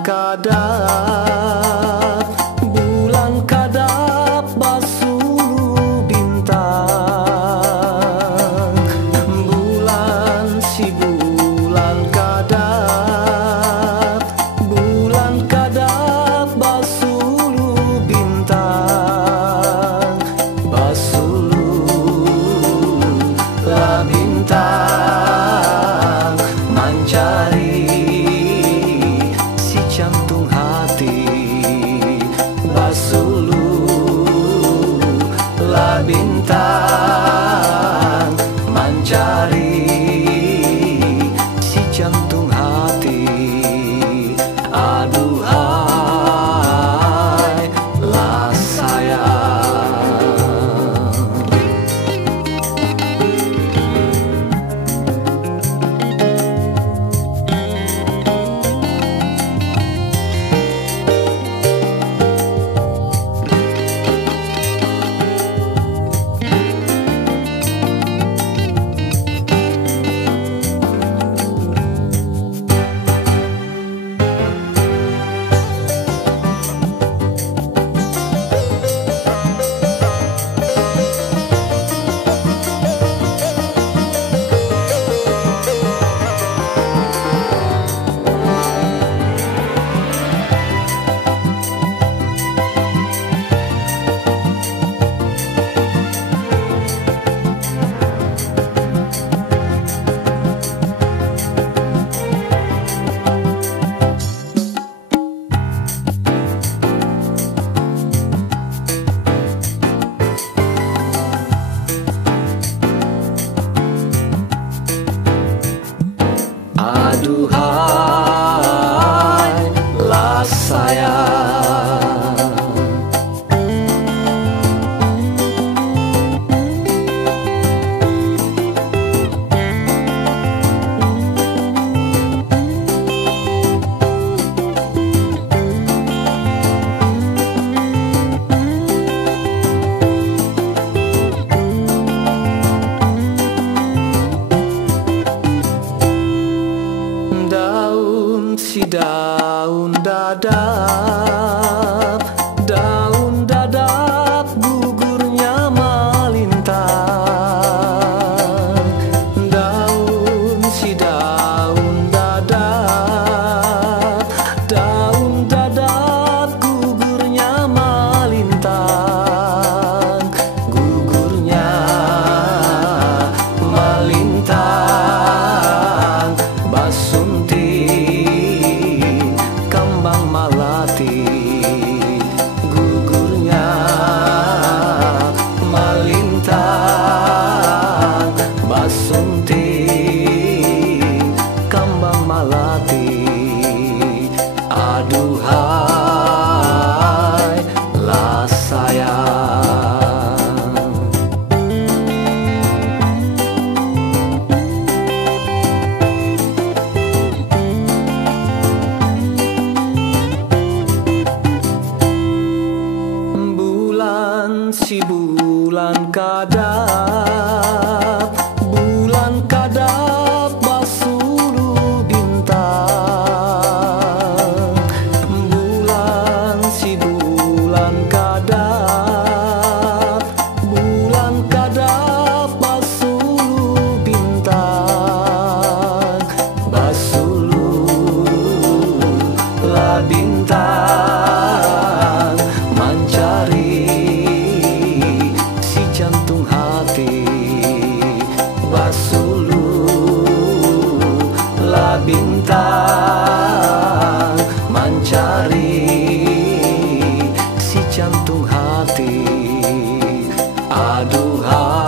kadap, bulan kadap basulu bintang. Bulan si bulan kadap, bulan kadap basulu bintang. Basulu la bintang mencari si jantung hati. Basulu la bintang mencari si jantung hati. Aduhai lah sayang. Aduhai lah sayang. Daun si daun dadap, daun dadap gugurnya melintang. Daun si daun dadap, daun dadap gugurnya melintang. Gugurnya melintang. Basunti kembang malati, gugurnya melintang. Basunti kembang malati. Aduhai lah sayang. Si bulan kadap, bulan kadap basulu bintang. Bulan si bulan kadap, bulan kadap basulu bintang. Basulu la bintang mencari jantung hati. Basulu la bintang mencari si jantung hati. Aduhai